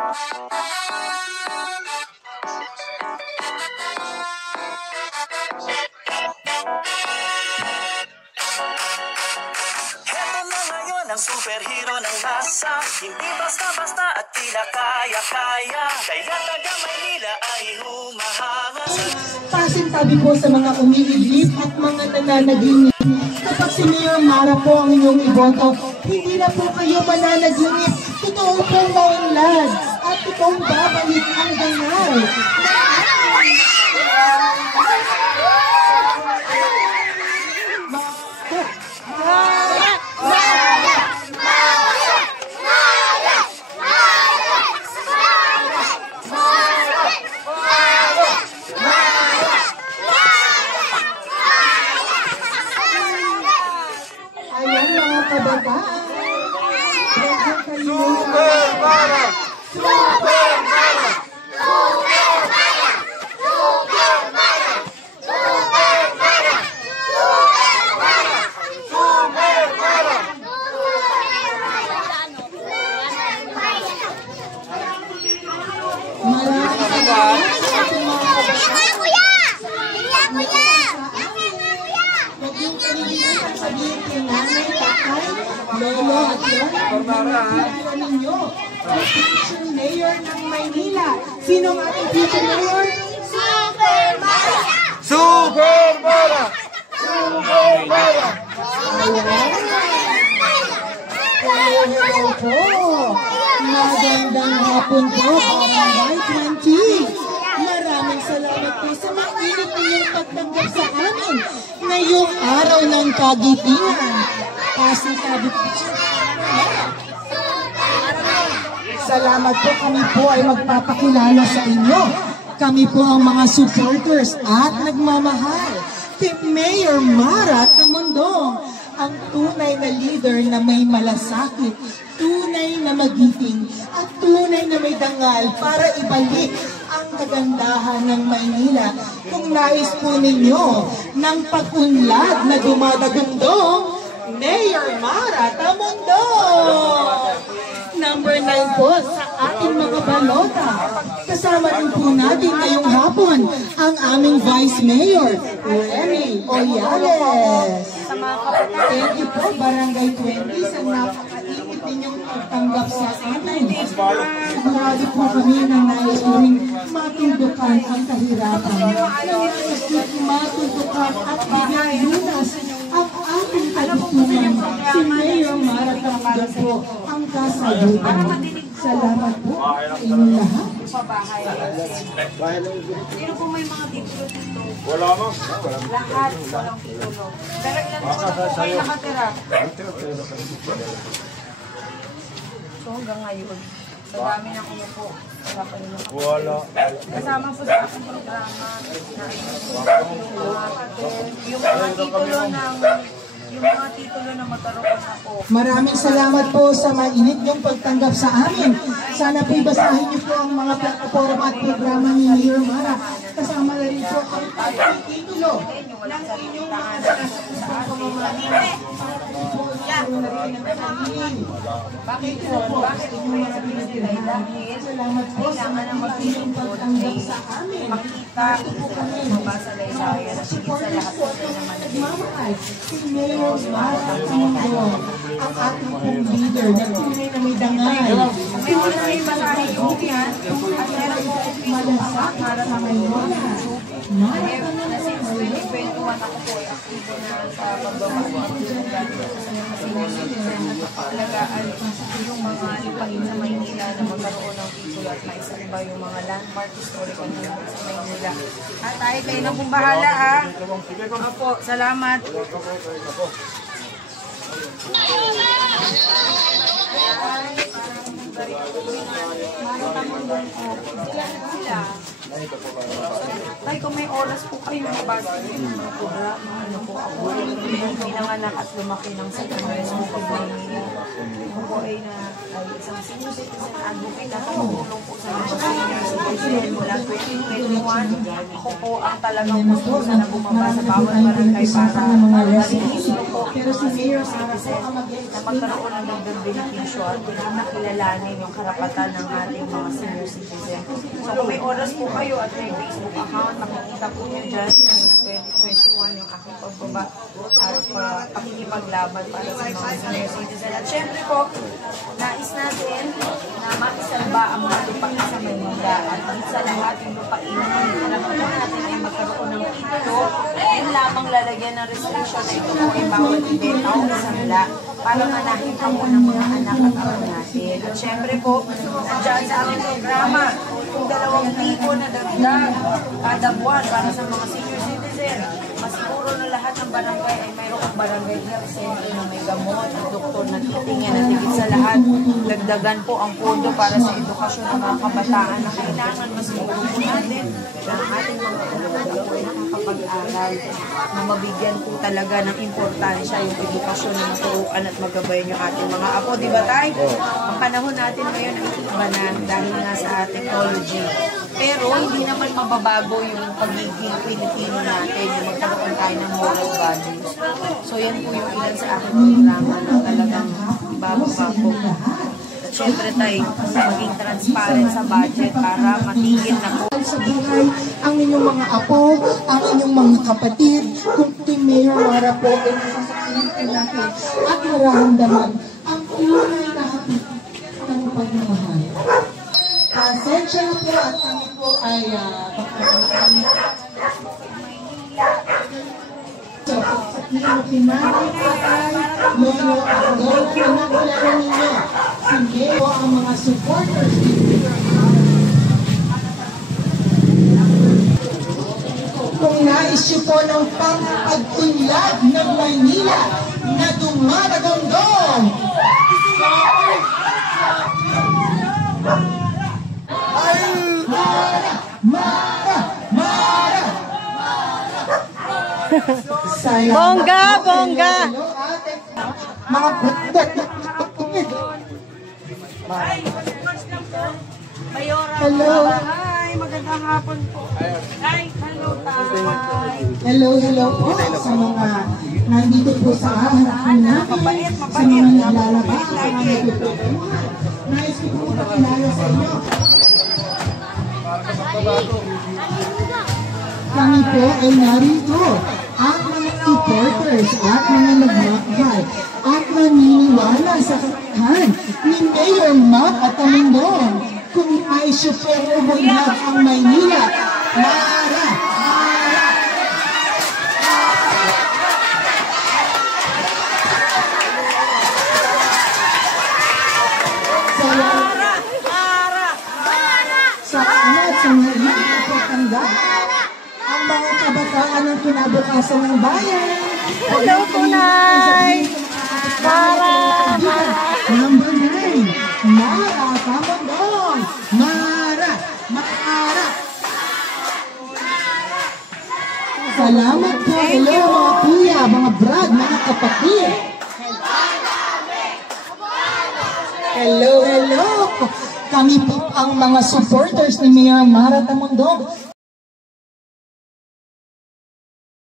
Ang superhero ng nasa, hindi basta-basta at tila kaya-kaya. Kaya taga Maynila ay humahanga sa... Pasintabi po sa mga umiidlip at mga nananaginip. Kapag si Mayor Mara po ang inyong iboto, hindi na po kayo mananaginip. Totoo pong maunlad at totoong babalik ang ganay. Mayor ng Maynila. Sino ang ating future mayor? Super Mara! Super Mara! Super Mara! Hello po! Magandang hapon po, Barangay 20. Maraming salamat po sa mainit ninyong pagtanggap sa amin ngayong araw ng kagitingan. Kasi sabi po, salamat po, kami po ay magpapakilala sa inyo. Kami po ang mga supporters at nagmamahal kay Mayor Mara Tamundong, ang tunay na leader na may malasakit, tunay na magiting, at tunay na may dangal para ibalik ang kagandahan ng Maynila. Kung nais po ninyo ng pag-unlad na dumadagundong, Mayor Mara Tamundong! Number 9 po sa ating mga balota. Kasama rin po natin ngayong hapon ang aming Vice Mayor, Remy Oyales. Thank you po, Barangay 20, sa napakainit ninyong pagtanggap sa amin. Sigurado po kami na nais mo rin matundukan ang kahirapan. Nais matundukan at bigyan lunas ang ating kalipungan. Si Mayor Mara Tamundong po ang kasagutan. Salamat po sa inyong lahat. Sino po may mga titulo dito? Wala mo. Lahat walang titulo. Pero ilan po na po kayo nakatira? So hanggang ngayon, sa dami ng umupo, wala pa rin nakatira. Wala. Kasama po sa aking programa yung mga titulo na matarukan ako. Maraming salamat po sa mainit niyong pagtanggap sa amin. Sana po'y basahin niyo po ang mga plataforma at programa ni Mayor Mara. Kasama na rin po ang ating titulo ng inyong mga nakasapusang pamamanin. Bakit po? Bakit po yung sabihin sila? Dahil salamat po sa mainit pagtanggap sa amin. Makita po kami mabasa laylayan at higit sa lahat po naman nagmamahal si Mayor Mara Tamundong, ang ating pong leader na tunay na may dangal. Kasi wala na yung basahin yung yan at meron po Malasak para sa Maynila. Mara na since 2021 ako po ay aktibo na sa pagbabago at tulungan alagaan yung mga lupain sa Maynila na magkaroon ng titulo at maisalba yung mga landmark historical units sa Maynila. At tayo kayo na pong bahala ha. Opo, salamat. Tay, kung may oras po kayo mabasa yung mga programa, ano po ako, pinanganak at lumaki ng sa Congress mo pag Ako po ay isang senior citizen advocate na tumutulong po sa mga senior citizen mula 2021. Ako po ang talagang gusto na bumaba sa bawat barangay para malinis po Pero si Mayor senior citizen na magkaroon ng dagdag benepisyo at pinakilalanin yung karapatan ng ating mga senior citizen. So kung may oras po kayo at may Facebook account, makikita po niyo dyan since 2021 yung aking pagbaba at pakikipaglaban para sa mga senior citizen. At syempre po, nais natin na maisalba ang mga lupain sa Maynila at sa lahat yung lupain na karapatan natin ay magkaroon ng ito. Yun lamang lalagyan ng restriction na ito po ay bawat ibenta o isamla para manahin pa po ng mga anak at anak natin. At syempre po, nandiyan sa aming programa, yung 2,000 na dagdag kada buwan para sa mga senior citizen. Masiguro na lahat ng barangay ay mayroong barangay health center na may gamot at doktor na titingin at higit sa lahat, dagdagan po ang pondo para sa edukasyon ng mga kabataan na kailangan masiguro po natin na ang ating mga anak ay nakakapag-aral na mabigyan po talaga ng importansya yung edukasyon na maturuan at magabayan yung ating mga apo. Di ba tayo? Ang panahon natin ngayon ay iba na dahil nga sa technology. Pero hindi naman mababago yung pagiging Pilipino natin, yung magkaroon tayo ng moral values. So yan po yung ilan sa aking programa na talagang bago-bago. At syempre tayo, maging transparent sa budget para matigil na po. Sa buhay, ang inyong mga apo, ang inyong mga kapatid, kung Team Mayor Mara po ay nasasakyan natin at nararamdaman ang tunay na hapit ng pagmamahal. Pasensya na po at kami po ay pagkakamali. So, sa pinakimali ay Lolo at Lolo, pinakilala ninyo. Sige po ang mga supporters dito. Kung nais nyo po ng pagpagtunlad ng Maynila na dumadagandong. Bongga, bongga. Mga hello. Hi, magandang hapon po. Hi, hello tayo. Hello po sa mga nandito po sa harapan natin, sa mga naglalabas, sa mga nagtututuhan. Nais ko po makilala sa inyo. Kami po ay narito at mga supporters at mga nagmamahal at naniniwala sa kakahan ni Mayor Mac at Tamindong. Kung ay super umunlad ang Maynila, Mara! Salamat sa mga hindi patanda. Ang mga kabataan ng kinabukasan ng bayan. Hello, Tunay! Mara! Number 9, Mara Tamandong. Mara! Mara! Salamat po. Hello mga kuya, mga brad, mga kapatid. Hello. Kami po ang mga supporters ni Mayor Mara Tamandong.